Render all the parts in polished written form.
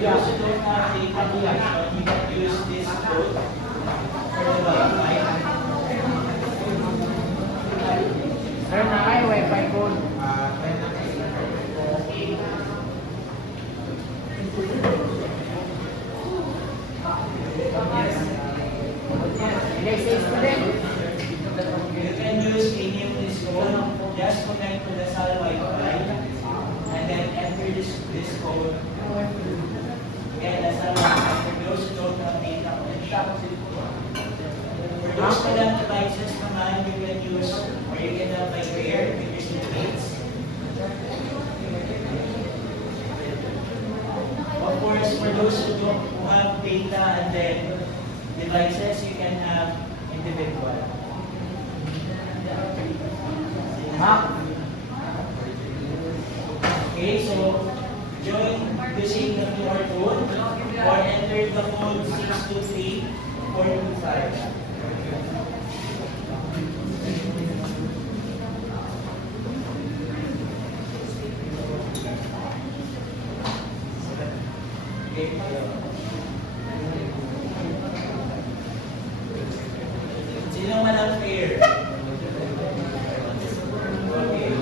those who don't have data connection, you can use this code for the Wi-Fi. Sir, na ay Wi-Fi code. You can use any of this code. Just connect to the cell Wi-Fi and then enter this code. Again, the cell Wi-Fi for those who don't have data connection. For those who have devices naman, you can use or you can have by pair with your certificates. Of course, for those who have data and then devices, you can have individual. Okay, so join using the QR code or enter the code 623425. Okay. Sino man ang pair? Okay.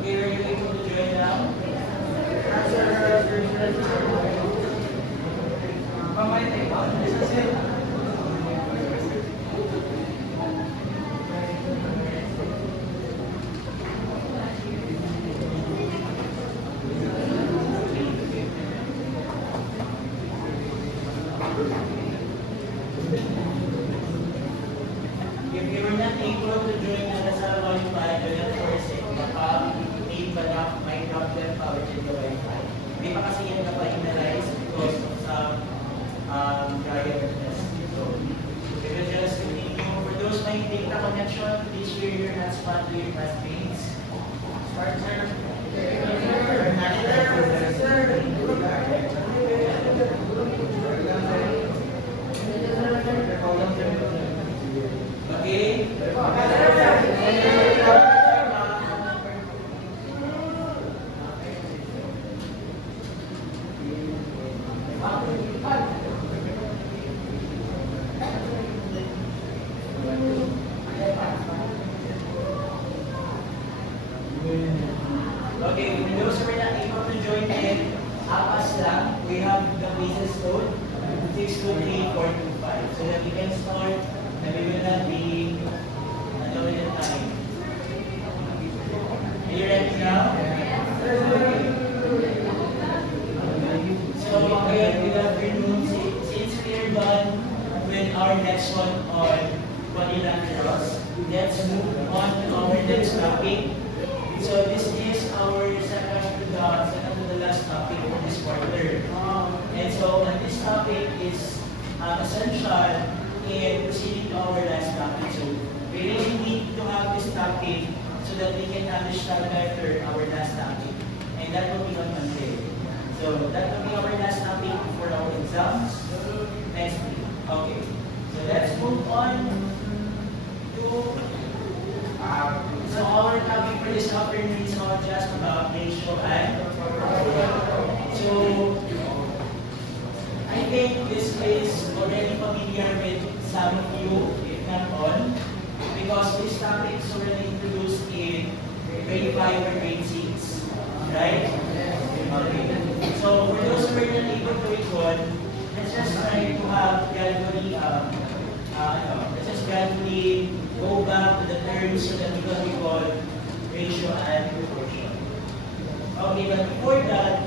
Okay, are you able to join now? If you were not able to join the Lasal Wi-Fi, do not forsake. Baka need ba na may problem pa with the Wi-Fi. Hindi pa kasi yan napa-analyze because of some dryness. So, we will just continue. For those may data connection, please share your hotspot to your classmates. Partner. Okay. Okay, for those who are not able to join in, apas lang, we have the business code 623425 so that we can start and we will not be annoyed at time. Are you ready now? So, again, good afternoon. Since we are done with our next one on quadrilaterals, let's move on to our next topic. So this is our second to the last topic for this quarter. And so this topic is essential in proceeding to our last topic. So we really need to have this topic so that we can understand better our last topic. And that will be on Monday. So that will be our last topic for our exams next week. Okay. So let's move on to so our topic for this afternoon is not just about ratio and so I think this is already familiar with some of you, if not all, because this topic is already introduced in grade 5 or grade 6, right? Okay. So for those who are not able to recall, let's just try to have gradually let's just gradually go back to the terms so that we can recall ratio and proportion. Okay, but before that,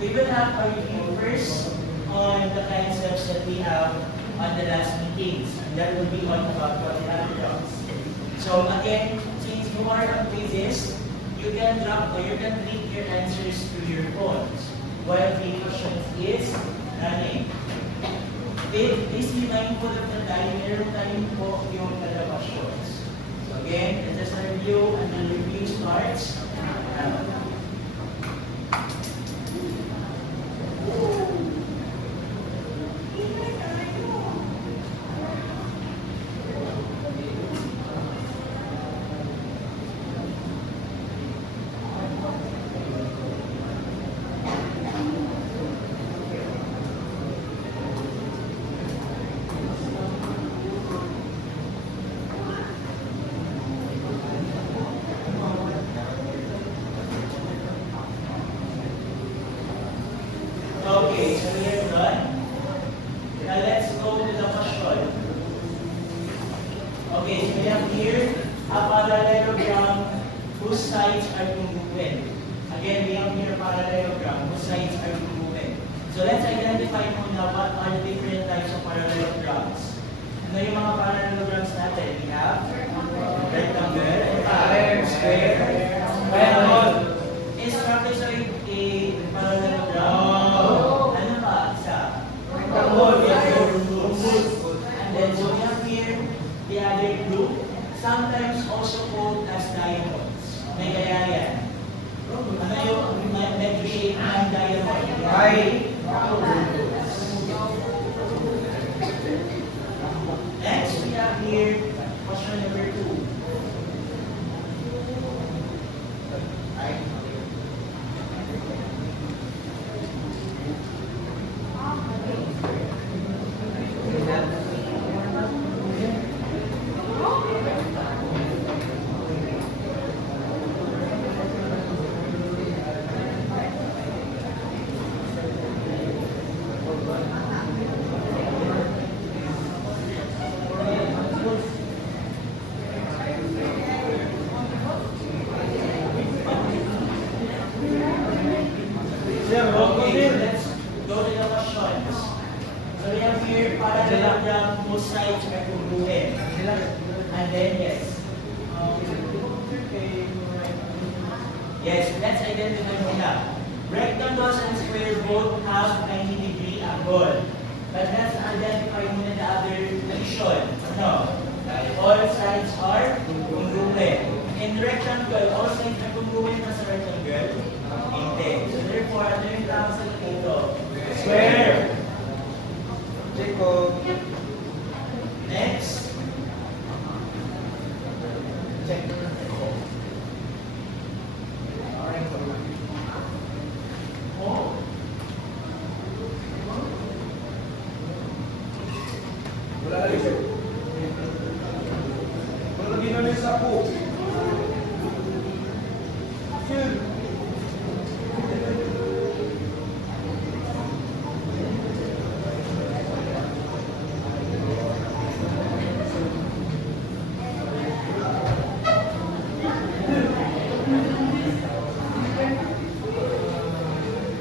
we will have a review first on the concepts that we have on the last meetings. And that will be on about quadrilaterals. So again, since you are on quizzes, you can drop or you can link your answers to your phones while the question is running. Please be mindful of the time. Meron tayong po yung questions. So again, let's just review and the review starts. Okay, so we are done. Now let's go to the question. Okay, so we have here a parallelogram whose sides are congruent. Again, we have here a parallelogram whose sides are congruent. So let's identify muna what are the different types of parallelograms. Ano yung mga parallelograms natin? We have rectangle, square, triangle. Is trapezoid a parallelogram? Ano pa? Isa? And then so we have here the other group, sometimes also called as diamonds. May kaya yan. Ano yung medyo shape ng diamond? Next, we have here question number 2. Okay, let's go to the questions. So we have here parallelogram whose sides are congruent. And then yes. Yes, let's identify muna. Rectangles and square both have 90-degree angle. But let's identify muna the other condition. No. All sides are congruent. In rectangle, all sides are congruent as a rectangle. Hindi. So therefore, ano yung tawag sa dito? Square. Next. Check. Oh. Wala na rin. Wala na ginawa sa ako.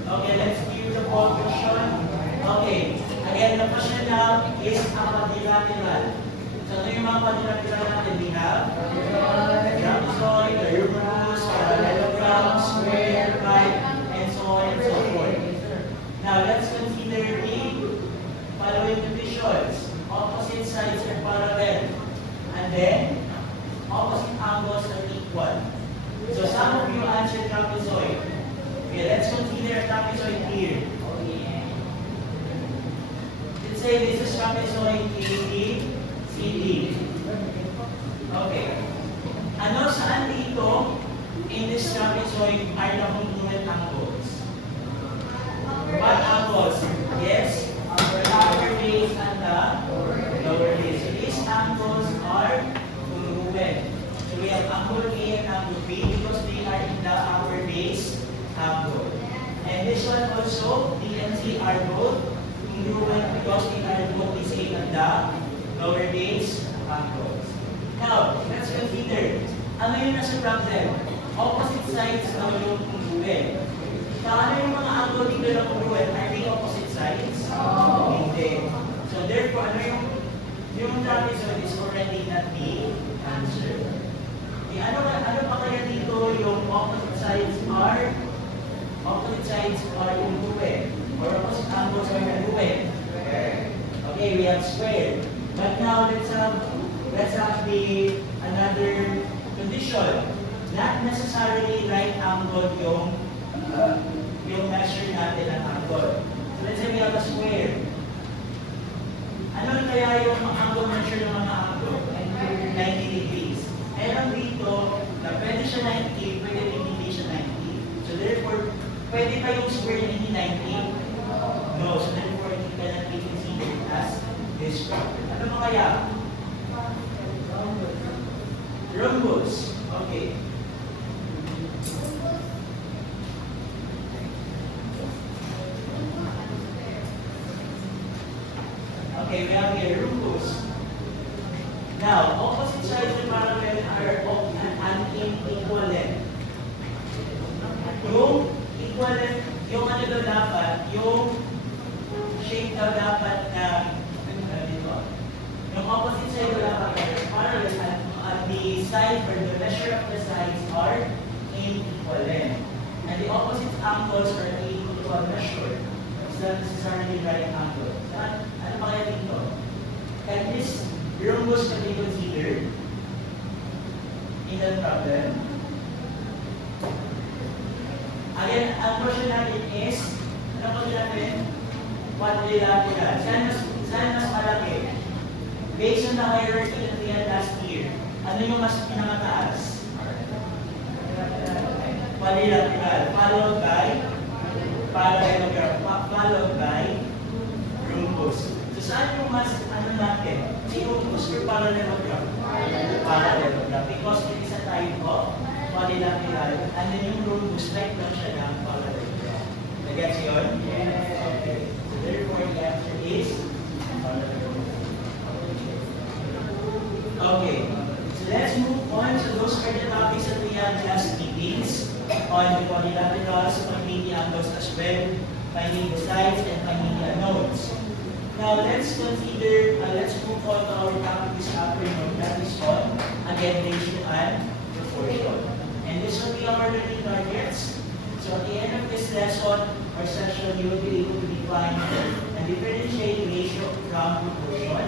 Okay, let's view the poll question. Okay, again, the question now is a quadrilateral. So, ano yung mga quadrilateral natin? We have trapezoid, rhombus, parallelogram, square, pipe, and so on and so forth. Now, let's consider the following conditions. Opposite sides are parallel. And then, opposite angles are equal. So, some of you answered trapezoid. Okay, let's consider a trapezoid here. Let's say this is trapezoid AD, CD. Okay. Ano saan dito in this trapezoid are the congruent angles? What angles? Yes, the upper base and the lower base. So these angles are congruent. So we have angle A and angle B because they are in the upper base angle. And this one also, B and C are both congruent because they are both the same at the lower base angles. Now, let's consider, ano yung nasa problem? Opposite sides na yung congruent. Paano yung mga angle dito na congruent? Are they opposite sides? Hindi. So therefore, ano yung trapezoid is already not the answer. Okay, ano pa kaya dito yung opposite sides are congruent or opposite angles are congruent? Okay, we have square. But now let's have another condition. Not necessarily right angle yung measure natin ang angle. So let's say we have a square. Ano kaya yung angle measure ng mga angle? 90 degrees. Meron dito na pwede siya 90, pwede hindi siya 90. So therefore, pwede pa yung square na hindi 90? No. So therefore, it cannot be considered as this one. Ano ba kaya? Rhombus. Okay. Okay, we have here rhombus. Now, opposite sides and parallel are of an unequivalent. Yung equivalent, yung ano daw dapat, yung shape daw dapat na dito. Yung opposite side daw dapat are parallel at the side or the measure of the sides are equivalent. And the opposite angles are equal measure. It's not necessarily right angle. So, ano pa kaya dito? Can this rhombus can be considered in that problem? Again, ang question natin is, ano po natin? Quadrilateral. Saan mas malaki? Based on the hierarchy that we had last year, ano yung mas pinakataas? Quadrilateral. Followed by parallelogram. Followed by rhombus. So saan yung mas ano natin? Si rhombus or parallelogram? Parallelogram. Because it is a type of quadrilateral. And then yung rhombus, like lang siya ng parallelogram. Nag-gets yun? Yes. Okay. So therefore, the answer is parallelogram. Okay. So let's move on. So those are the topics that we have last meetings on the quadrilaterals, finding the angles as well, finding the sides, and finding the unknowns. Now let's consider, let's move on to our topic this afternoon. That is on, again, ratio and proportion. And this will be our learning targets. So at the end of this lesson or session, you will be able to define and differentiate ratio from proportion.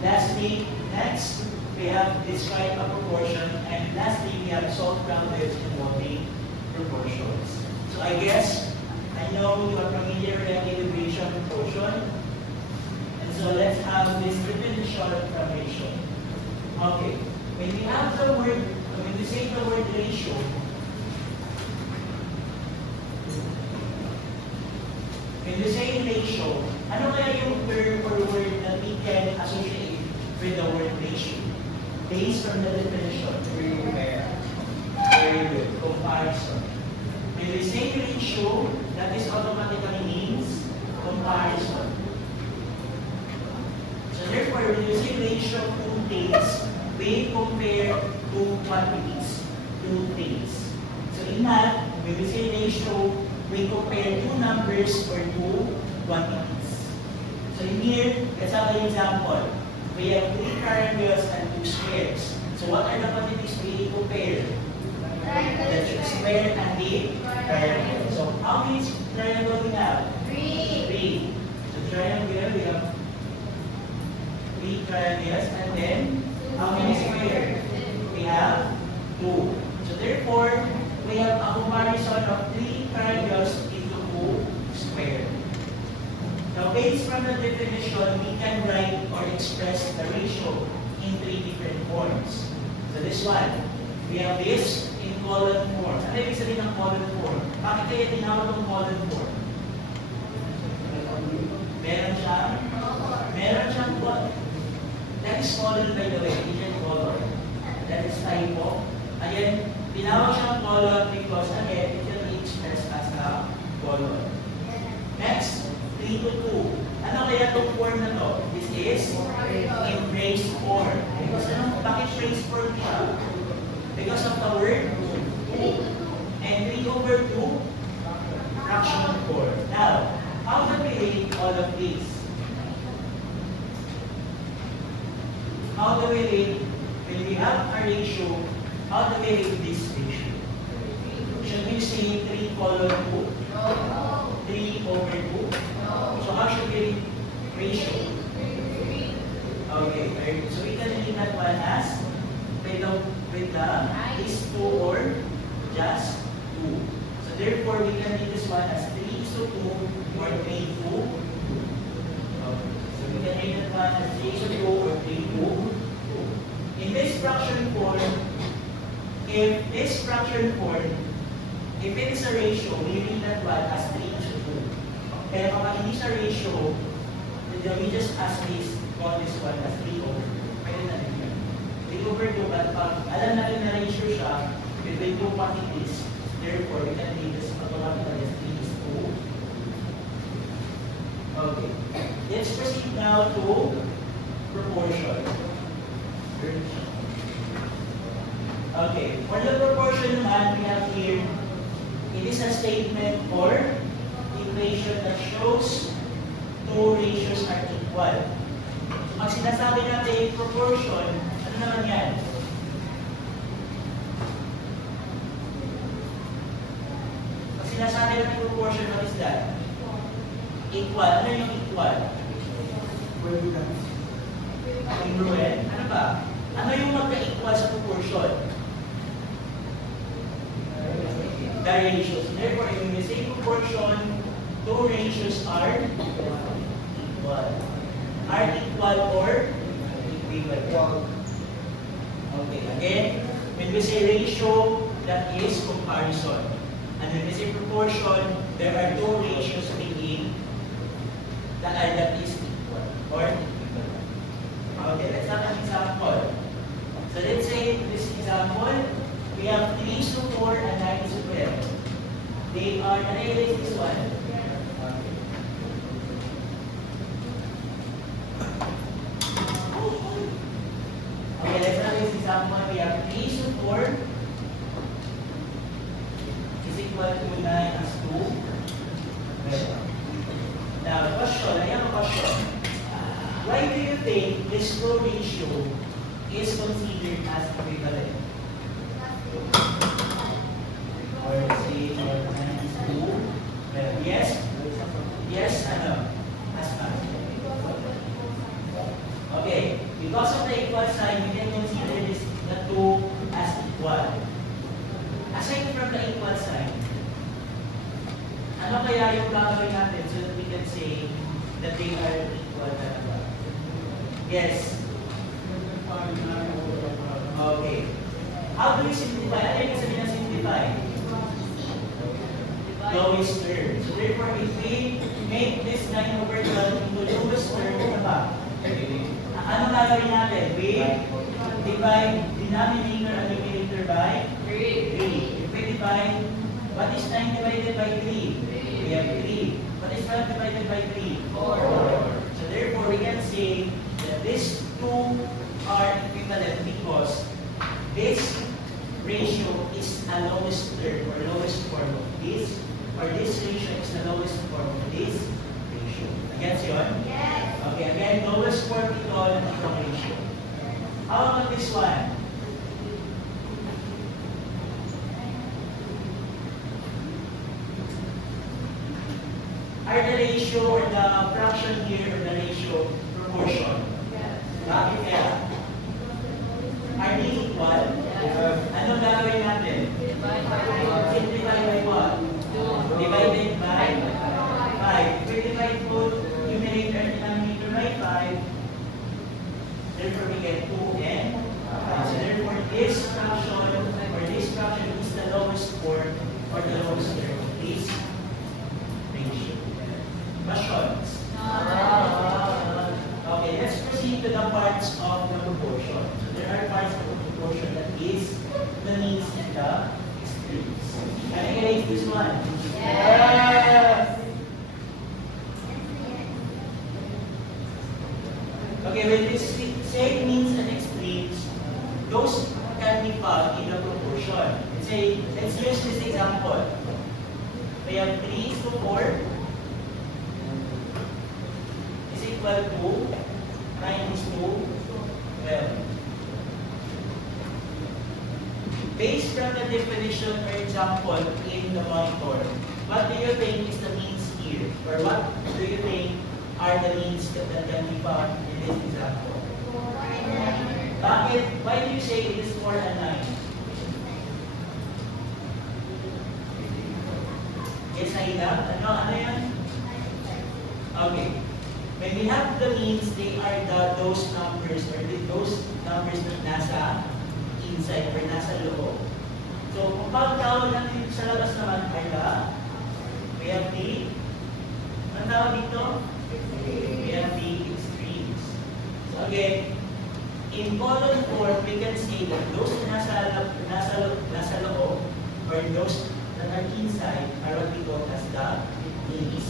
Lastly, next, we have describe a proportion. And lastly, we have solved problems involving proportions. So I guess, I know you are familiar with ratio and proportion. And so let's have this definition from ratio. Okay, when we have the word, when we say the word ratio, when we say ratio, ano kaya yung term or word that we can associate with the word ratio? Based on the definition. Very good. Comparison. When we say ratio, that is automatically means comparison. So therefore, when you say ratio of two things, we compare two quantities, two things. So in math, when we say ratio, we compare two numbers or two quantities. So in here, let's have an example. We have three triangles and two squares. So what are the quantities we compare? The square and the triangle. So how many triangles we have? Three. So triangle, we have three triangles, and then how many squares? We have two. So therefore, we have a comparison of three triangles into two squares. Now, based from the definition, we can write or express the ratio in three different forms. So this one, we have this in column form. Ano ibig sabihin ng column form? Bakit kaya tinawag ng column form? Meron siyang column. That is column, by the way, different color. That is typo. Again, tinawag siyang column because, again, it can be expressed as a column. Next, 3 to 2. Ano kaya itong form na to? This is in raised form. Because bakit raised form siya? Because of the word 2. And 3 over 2, fraction form. Now, how do we relate all of these? How do we relate, when we have a ratio, how do we relate this ratio? Should we say 3 colon 2? 3 over 2? So how should we ratio? Okay, very good. So we can read that one as with the is 2 or just 2. So therefore we can read this one as 3 to 2 or 3 to 2. Okay. So we can read that one as 3 to 2 or 3 to 2. In this fraction form, if it is a ratio, we read that one as 3 to 2. Kaya kapag hindi sa ratio, then we just ask this, call this one as 3 over 2. Pwede na rin yan. 3 over 2, but pag alam natin na ratio siya, between two quantities, therefore, we can read this automatically as 3 is 2. Okay. Let's proceed now to proportion. Okay, for the proportion naman, we have here, it is a statement or equation that shows two ratios are equal. Pag sinasabi natin proportion, ano naman yan? Pag sinasabi natin proportion, what is that? Equal. Ano yung equal? Congruent. Ano ba? Ano yung magka-equal sa proportion? The ratios. Therefore, if we say proportion, two ratios are equal. Are equal or equivalent. Okay, again, when we say ratio, that is comparison. And when we say proportion, there are two ratios being that is equal or equivalent. Okay, let's have an example. So let's say in this example, we have 3:4 and 9:12. They are, can I erase this one? Okay, let's have this example. We have 3:4 is equal to 9 as 2. Now, question, I have a question. Why do you think this two ratio is considered as equivalent? Or say, or times 2. Well, yes? Yes, ano? As much. Okay, because of the equal sign, we can consider this the two as equal. Aside from the equal sign, ano kaya yung gagawin natin so that we can say that they are equal talaga? Yes. Okay. How do we simplify? Ano yung sabihin na simplify? Lowest term. So therefore, if we make this 9/12 into lowest term, ano ba? Ano gagawin natin? We divide denominator and numerator by 3. If we divide, what is 9 divided by 3? We have 3. What is 12 divided by 3? 4. So therefore, we can say that these two are equivalent because this ratio is a lowest term or lowest form of this, or this ratio is the lowest form of this ratio. Again, yun? Yes. Okay, again, lowest form ito ng itong ratio. How about this one? Are the ratio or the fraction here or the ratio proportion? Bakit kaya? Are they equal? Anong gagawin natin? Simplify by what? Divided by 5. If we divide both numerator and denominator by 5, therefore we get 2 and 5. So therefore this fraction is the lowest form or the lowest term of this ratio. Questions? Okay, let's proceed to the parts of the proportion. So there are parts of the proportion that is the means and the extremes. Can I erase this one? Yes. Okay, when we say means and extremes, those can be found in the proportion. Let's use this example. We have 3:4 is equal to 9:12. Based from the definition, for example, in the monitor, what do you think is the means here? Or what do you think are the means that can be found in this example? Bakit? Why do you say it is 4 and 9? Yes, Aida? Ano yan? Okay. When we have the means, they are those numbers or those numbers na nasa inside or nasa loob. So, kung pagtawag natin sa labas naman ay we have the, anong tawag dito? We have the extremes. So again, in column form, we can say that those na nasa loob or those that are inside are what we call as the means.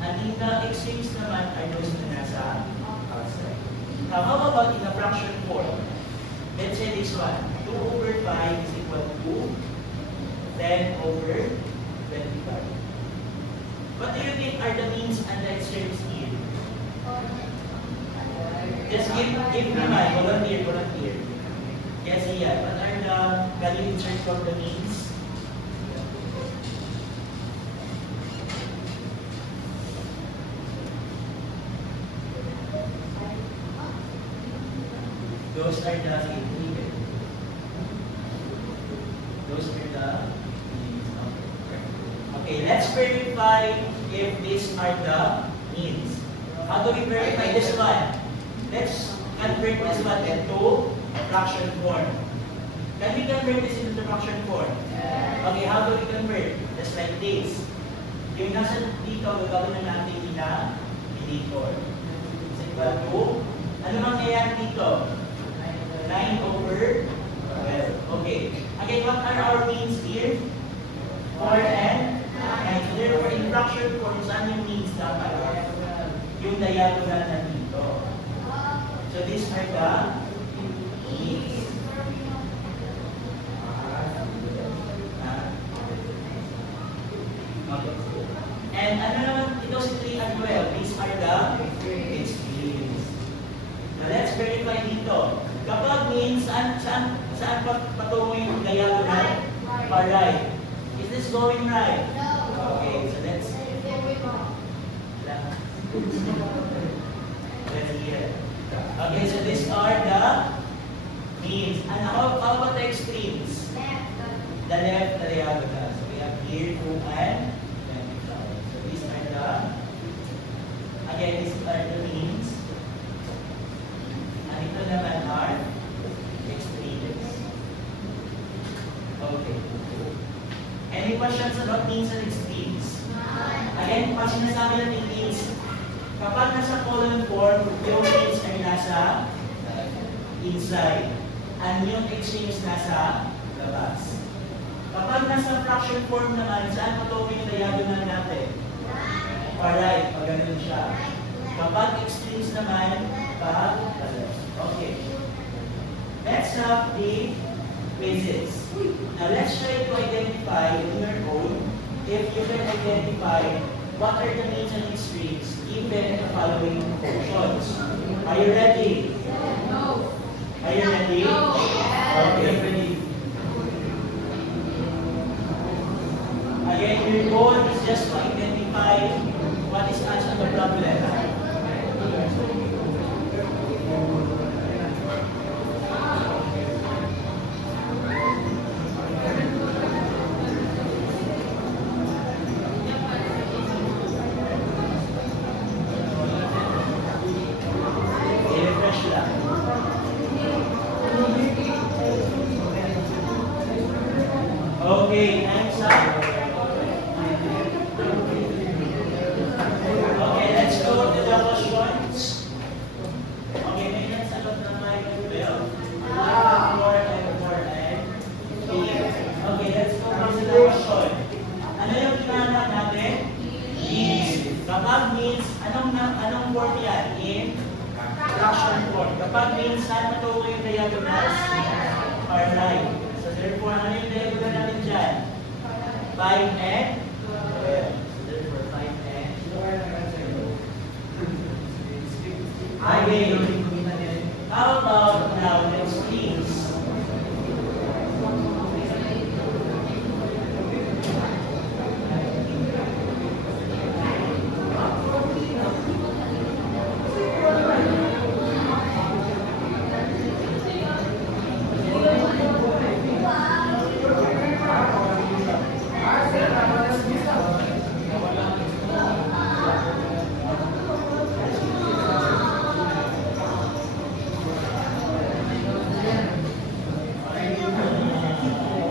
And in the extremes naman are those na nasa outside. Now, how about in the fraction form? Let's say this one. 2 over 5 is equal to 10 over 25. What do you think are the means and the extremes here? Just give me my volunteer. Yes, yeah. What are the value inserts from the means? Those are the included. Those are the means. Okay, let's verify if these are the means. How do we verify this one? Let's convert this one into fraction form. Can we convert this into fraction form? Okay, how do we convert? Just like this. Yung nasa dito, gagawin na natin na dito. Is equal to, ano mangyayari dito? 9 over 12. Okay. Again, what are our means here? 4 and 9. So therefore, in fraction form, saan yung means dapat? Yung diagonal na dito. So these are the means. And ano naman, ito si 3 and 12. These are the extremes. Now let's verify dito. Kapag means, saan patungo yung diagonal? Far right. Is this going right? Okay, so let's hear. Okay, so these are the means. And how about the extremes? The left, the diagonal. So we have here 2 and 25. So these are the, again, these are the means. And ito naman are extremes. Okay. Any questions about means and extremes? Again, pag sinasabi natin means, kapag nasa column form, yung means ay nasa inside. And yung extremes nasa labas. Kapag nasa fraction form naman, saan patungo yung diagonal natin? Far right, pag ganun siya. Kapag extremes naman, pag left. Okay. Let's have the quizzes. Now let's try to identify in your own if you can identify what are the means and extremes given the following functions. Are you ready? No. Are you ready? No. Okay, ready. Again, your goal is just to identify what is answer the problem. I-refresh lang. Okay, next up. Okay, let's go to the questions. Okay, may nasagot na tayo ng 12. 4 and 4 and 8. Okay, let's go to the question. Ano yung kinahanap natin? Means. Kapag means, anong form yan? In fraction form. Kapag means, saan matungo yung diagonals? Far right. So therefore, ano yung diagonal natin dyan? 5 and 12. So therefore, 5 and 12. Okay. How about now, let's please.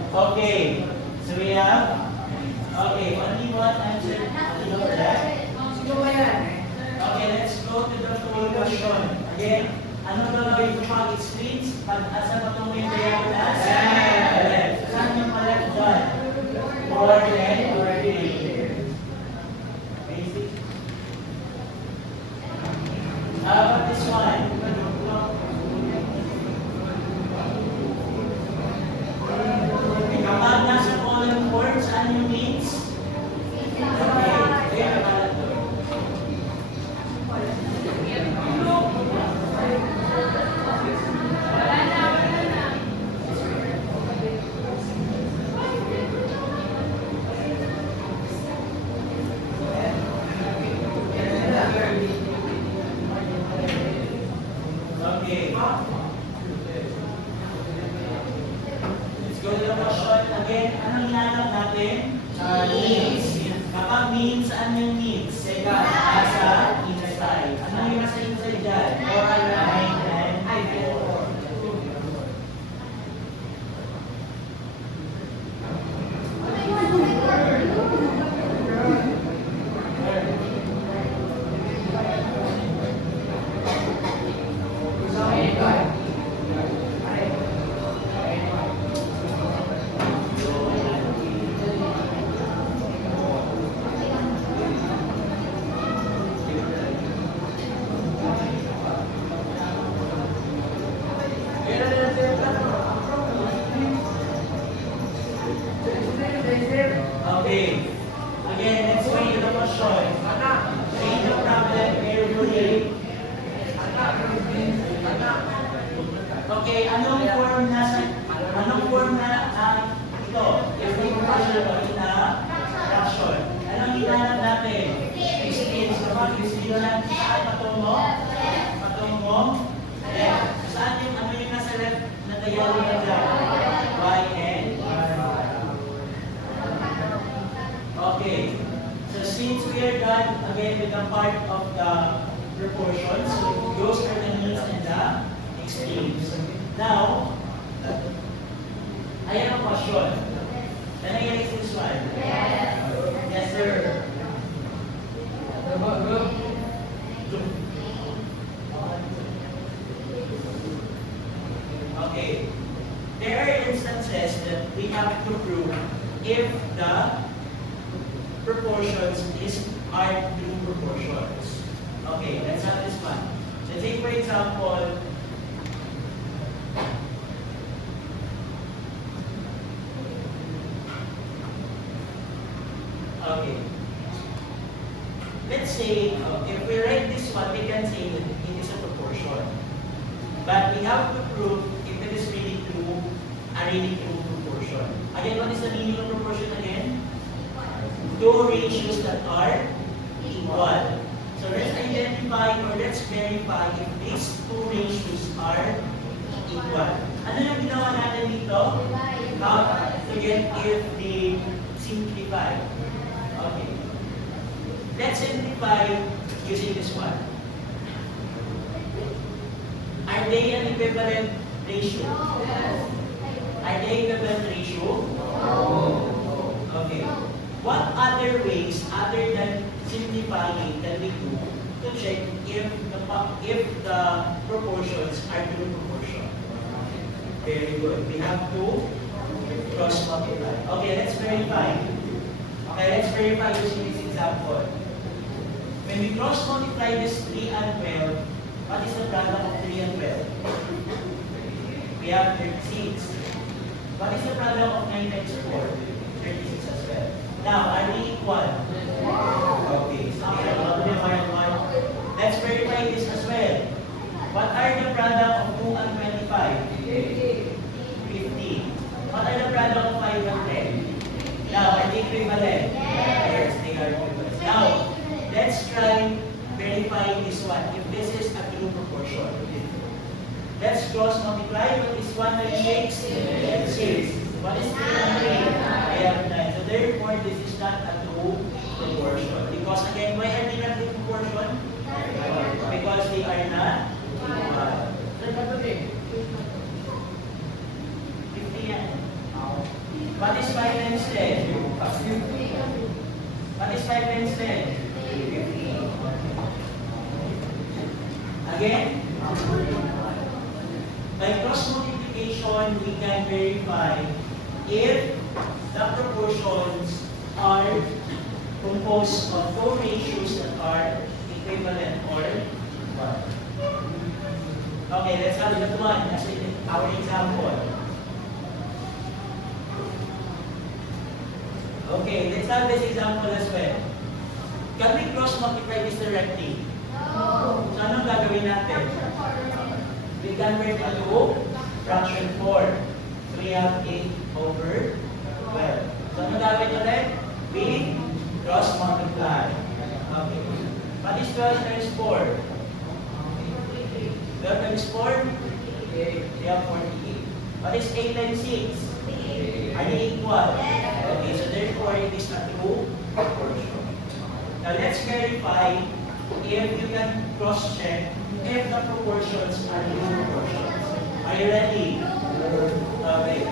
Okay, so we have, okay, only one answer. Only one left. Okay, let's go to the full question. Again, ano gagawin ko pag extremes? Pag asa patungo yung diagonals? Left. Saan yung left dyan? Forward and basic. How about this one? Kapag nasa column form, saan yung means? Okay, ayan ang alat doon. Okay. Let's go to the question again. Anong hinahanap natin? Means. Kapag means, saan yung means? Nasa inside. Ano yung nasa inside dyan? 9 and 4. Okay. Again, let's go to the question. Read the problem carefully. Okay, anong form na ito? If we question na fraction. Anong hinahanap natin? Extremes. Kapag extremes, saan patungo? Patungo? Left. Saan yung ano yung nasa left na diagonal na dyan? Y and okay. So since we are done again with the part of the proportions, so those are the means and the extremes. Now, I have a question. Can I get this one? Yes. Yes, sir. Okay. There are instances that we have to prove if the proportions are true proportions. Okay, let's have this one. Let's say, for example, okay. Let's say, if we write this one, we can say that it is a proportion. But we have to prove if it is really true, a really true proportion. Again, what is the meaning of proportion again? Two ratios that are equal. So let's identify or let's verify if these two ratios are equal. Ano yung ginawa natin dito? To get if they simplify. Okay. Let's simplify using this one. Are they an equivalent ratio? Are they equivalent ratio? Okay. What other ways other than simplifying can we do to check if the proportions are true proportion? Very good. We have to cross multiply. Okay, let's verify. Okay, let's verify using this example. When we cross multiply this 3 and 12, what is the product of 3 and 12? We have 36. What is the product of 9 times 4? 36 as well. Now, are they equal? Okay, so we have multiply one. Let's verify this as well. What are the product of 2 and 25? 50. What are the product of 5 and 10? Now, are they equivalent? Yes, they are equivalent. Now, let's try verifying this one, if this is a true proportion. Let's cross multiply. What is 1 times 6? 6. What is 3 and 3? I have 9. So therefore, this is not a true proportion. Because again, why are they not true proportion? Because they are not equal. 50 yan. What is 5 times 10? What is 5 times 10? 50. Again, by cross multiplication, we can verify if the proportions are composed of two ratios that are equivalent or equal. value of 1 as in our example. Okay, let's have this example as well. Can we cross multiply this directly? No. So anong gagawin natin? We convert into fraction 4. So we have 8 over 12. So anong gagawin ulit? We cross multiply. Okay. What is 12 times 4? 12 times 4? We have 48. What is 8 times 6? Are they equal? Okay, so therefore it is a true proportion. Now let's verify if you can cross-check if the proportions are true proportions. Are you ready? Okay.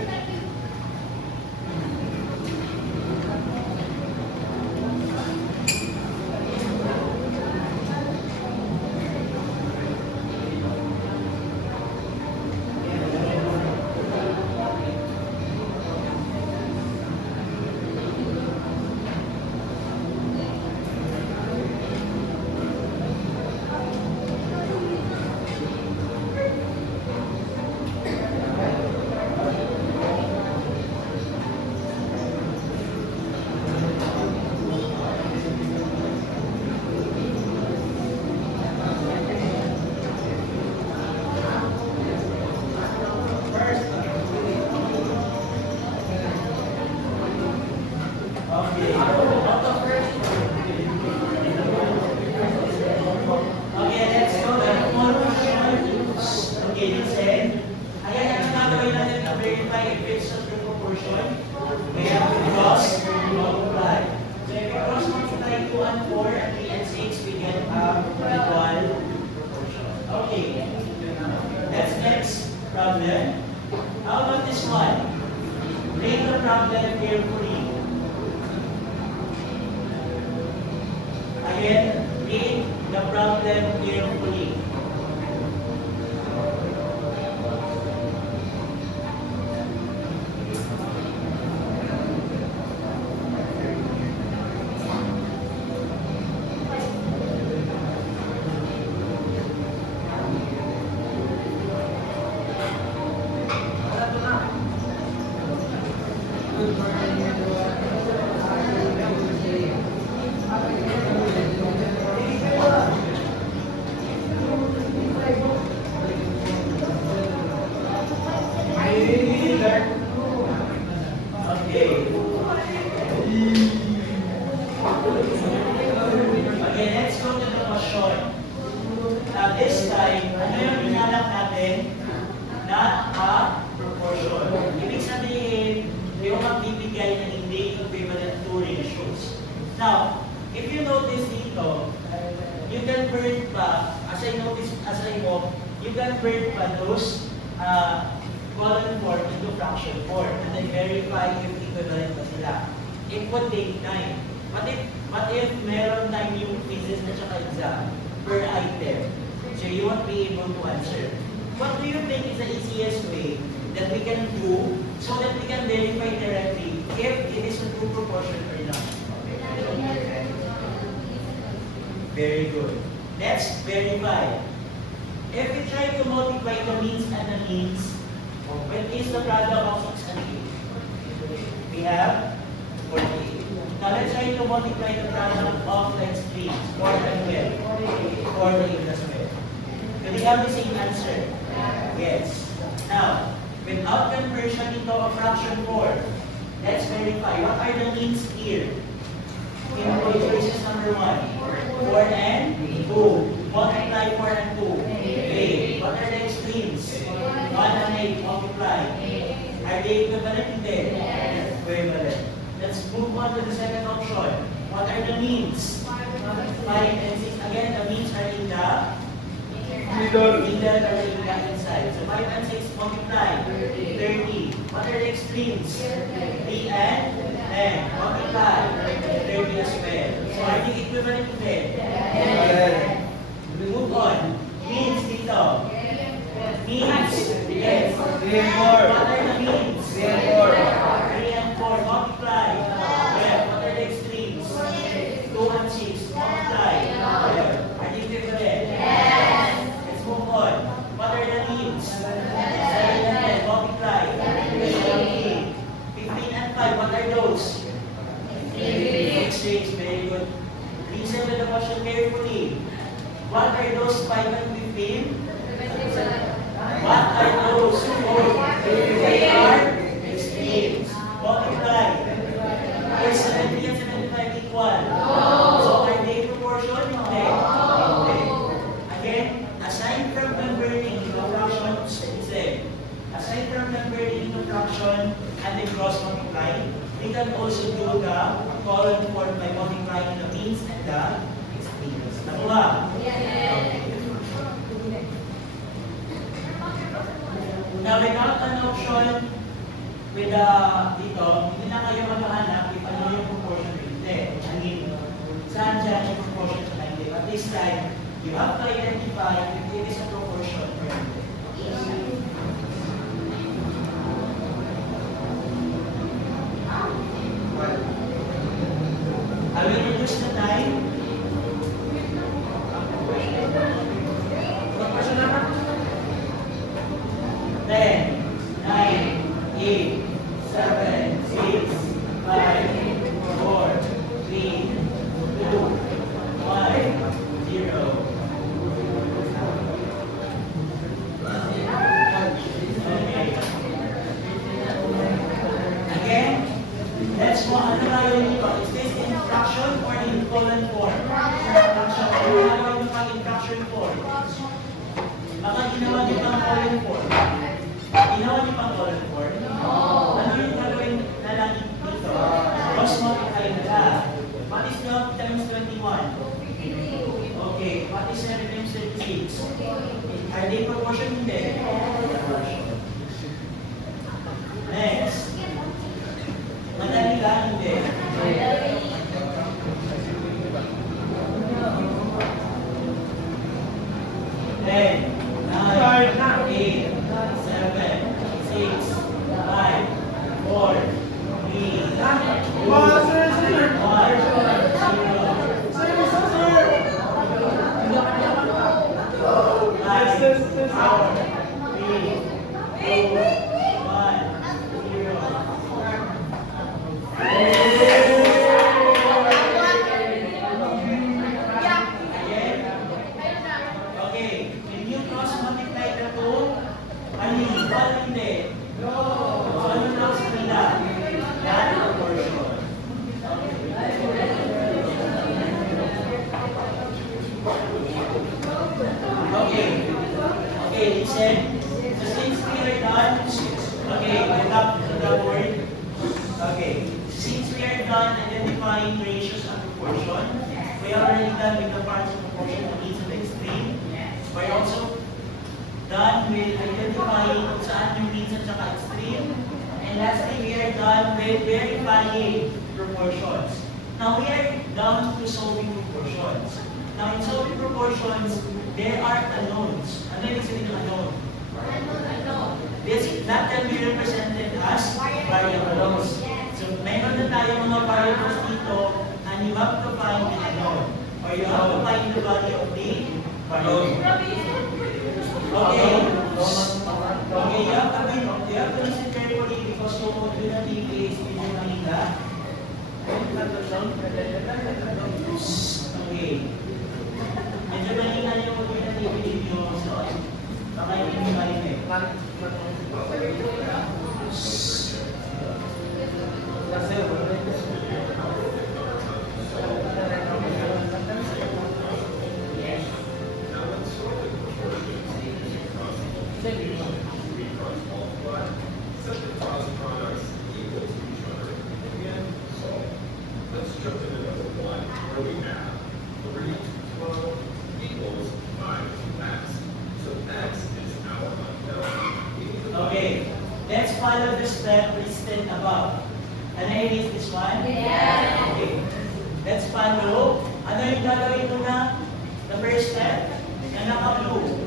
Okay. Okay, let's go to the more question. Okay, listen. Again, ang gagawin natin na verify if it's a true proportion, we have to cross multiply. So if we cross multiply 2 and 4 and 3 and 6, we get equal proportion. Okay. That's next problem. How about this one? Read the problem carefully. Again, read the problem carefully. Okay. Okay, let's go to the question. Now this time, ano yung hinalak natin? Not a proportion. Ibig sabihin, yung magbibigay na hindi equivalent to ratios. Now, if you notice dito, you can convert pa, as I notice, as I walk, you can convert pa those column 4 into fraction 4 and then verify if equivalent pa sila. It would take time. But if meron time yung quizzes na saka exam per item, so you won't be able to answer. What do you think is the easiest way that we can do so that we can verify directly if it is a true proportion or not? Very good. Let's verify. If we try to multiply the means and the means, what is the product of 6 and 8? We have 48. Now let's try to multiply the product of times 3, 4 and 12. 48 as well. Do we have the same answer? Yes. Now, without conversion into a fraction 4, let's verify. What are the means here? In choices number 1, 4 and 2. Multiply 4 and 2. 8. What are the extremes? 1 and 8 multiply. Are they equivalent? Hindi. Equivalent. Let's move on to the second option. What are the means? 5 and 6. Again, the means are in the Middle. middle or in the inside. So 5 and 6 multiply. 30. What are the extremes? 3 and 10. Multiply. 30 as well. So are they equivalent to 10? We move on. Means dito. Means. Yes. 3 and 4. What are the means? 3 and 4. 3 and 4. Multiply. Well, what are the extremes? 2 and 6. Multiply. Well, are they equivalent? Let's move on. What are the means? 5 and 15? What are those? They are extremes. Multiply. Are 70 and 75 equal? So are they proportion? Hindi. Again, aside from converting into fraction, aside from converting into fraction and then cross multiply, we can also do the column form by multiplying the means and the extremes. Nakuha? Now, without an option with dito, hindi na kayo maghahanap if ano yung proportion with it. I mean, saan dyan yung proportion sa 90? But this time, you have to identify if it is a proportion or hindi. I will reduce the time. Proportion number? 10, 9, 8, 7, 6, 5, 4, 3, 2, 1, 0. Again, let's mo ano tayo dito? Is this in fraction or in column form? Fraction. Ano gagawin mo pag in fraction form? Baka ginawa niyo pang column form. Ginawa niyo pang column form? Ano yung gagawin na lang dito? Cross multiply na lang. What is 12 times 21? Okay. What is 7 times 36? Are they proportion? Hindi. Next. Madali lang, hindi. Ten, 9, 8, 7, 6, 5, 4, 3, 2, 1, Okay, when you cross multiply the two, ano yung equal? Hindi. So, ano lang sa nila? That proportion. Okay. Okay, listen. So, since we are done, okay, we're up to the board. Okay, since we are done identifying ratios and proportion, we are already done with the parts of proportion of each of the extreme. We're also done with identifying kung saan yung means at saka extreme. And lastly, we are done with verifying proportions. Now, we are down to solving proportions. Now, in solving proportions, there are unknowns. Ano yung sabihin ng unknown? That can be represented as variables. So, meron na tayo mga variables dito and you have to find the unknown. Or you have to find the value of the variable. Okay. Okay, you have to listen carefully because you will do not need is medyo mahina. Okay. Medyo mahina yung do not need video. So, baka hindi mo marinig. Okay, let's follow the step listed above. Can I erase this one? Yes. Okay, let's follow. Ano yung gagawin mo na? The first step, na naka-blue.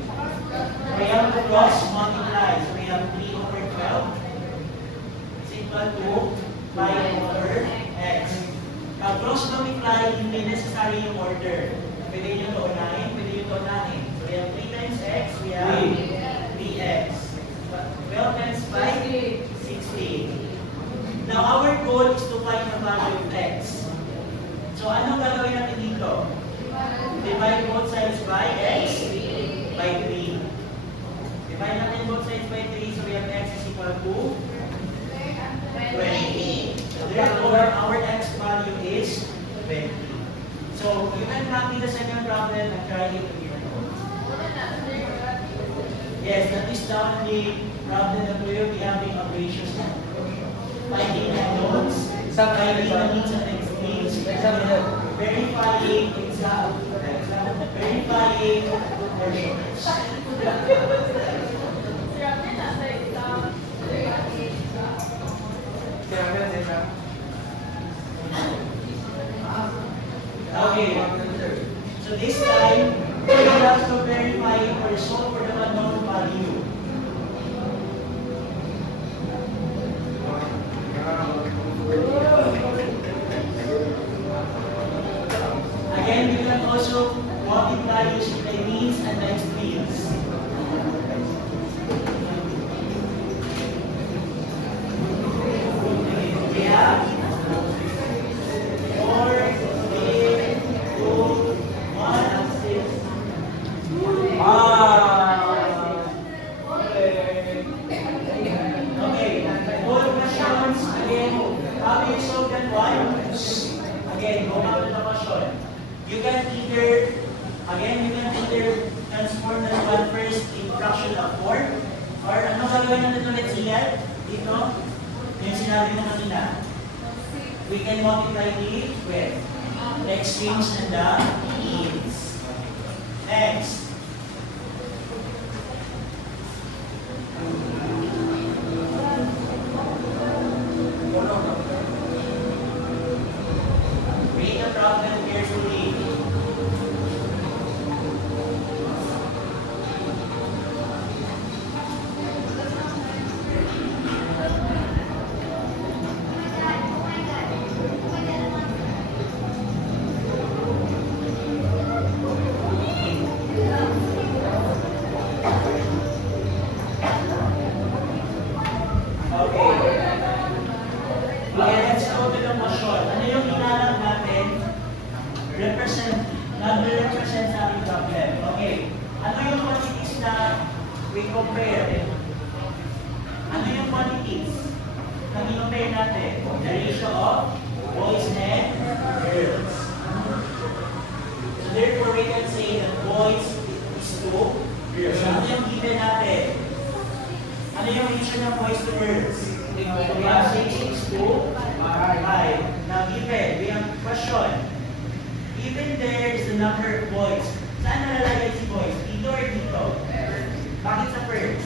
We have to cross multiply. So we have 3 over 12 is equal to 5 over x. Now, cross multiply, hindi necessary yung order. Pwede nyo to unahin, pwede nyo to unahin. So we have 3 times x, we have 3x. 12 times 5, 16. Now, our goal is to find the value of x. So, anong gagawin natin dito? Divide both sides by x. by 3, so we have x is equal to 20. 20. So therefore, our x value is 20. So you can copy the second problem and try it with your notes. Yes, that is the only problem that we will be having on ratios. Finding the nodes, finding the means and extremes, verifying verifying versions. Okay, so this time, we have to verify or solve for the unknown value. Again, we can also multiply using the means and the extremes. We have 4, 3, 2, 1, 6. Okay, all questions again. How do you solve that one? Again, go back to the question. You can either transform that one first in fractional form, or ano gagawin natin ulit siya? Dito, yung sinabi na kanina. We can multiply it with the extremes and the means. Next. Read the problem carefully. Okay, let's go to the question. Ano yung hinalang natin? Nag-represent sa ating problem. Okay. Ano yung quantities na we compare? Ano yung quantities na we-compare natin? The ratio of boys and girls. So therefore, we can say that boys is to girls. Ano yung given natin? Ano yung ratio ng boys to girls? We have 6 to 5. Now given, we have question. Given there is the number of boys, saan nalalagay si boys? Dito or dito? Bakit sa first?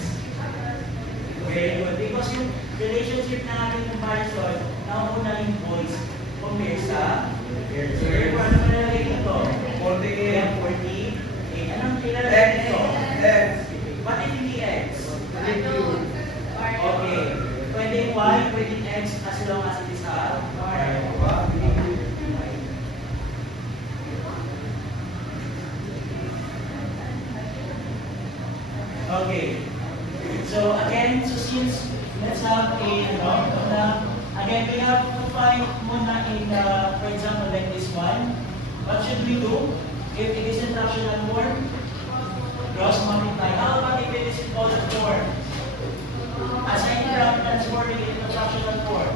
Very good. Because yung relationship na ating comparison, nauna yung boys compare sa girls. So therefore, ano nalalagay dito? 48. 48. Anong nilalagay dito? X. What if hindi X? Okay. Pwedeng Y, pwedeng X, as long as it is a okay. So again, since let's have again we have to find muna in for example like this one. What should we do? If it is in fractional form, cross multiply. How about if it is in polar form? Aside from transforming it into fractional form,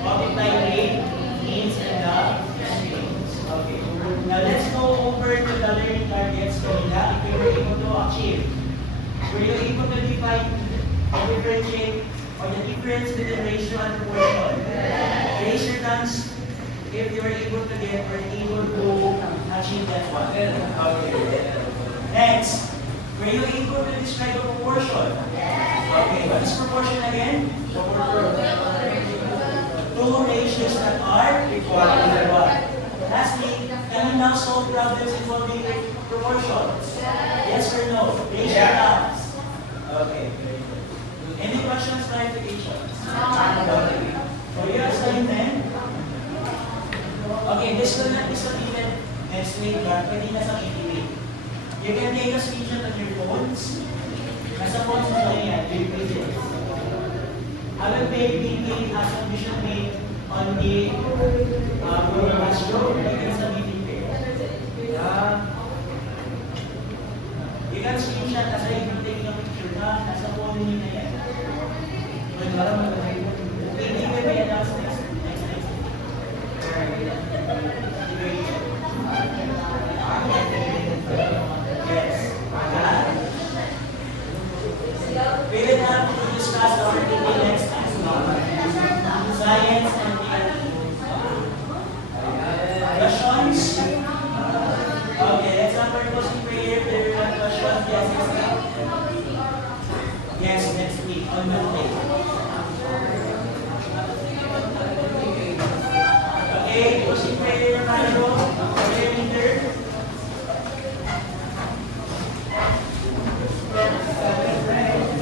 multiply rate, means, and the extremes. Okay. Now let's go over to the learning targets kanina. If we were able to achieve, were you able to define the differentiate or the difference between ratio and proportion? Raise your hands if you are able to get or able to achieve that one. Okay. Next, were you able to describe a proportion? Okay, what is proportion again? Two ratios that are equal to one. Lastly, can you now solve problems involving proportions? Yes or no? Raise your hands. Okay. Any questions, clarifications? Okay. For your assignment, okay, this will not be submitted next week, but pwede na sa meeting. You can take a screenshot on your phones. Nasa phones mo lang yan, your pages. I will be made as a mission made on the Google Classroom. You can submit it there. You can screenshot as I am taking a picture ha? Nasa phone niyo na yan. Okay, hindi ko may announce next. Yes. We will have to discuss our topic next time. Science and questions? Okay, let's have our closing prayer. If there are questions, yes, next week on Monday. Okay, closing prayer, Mario. Prayer leader.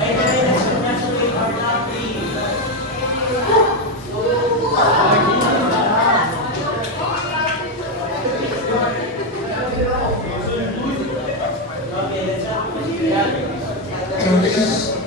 By the way, let's congratulate our top three. Okay, let's have a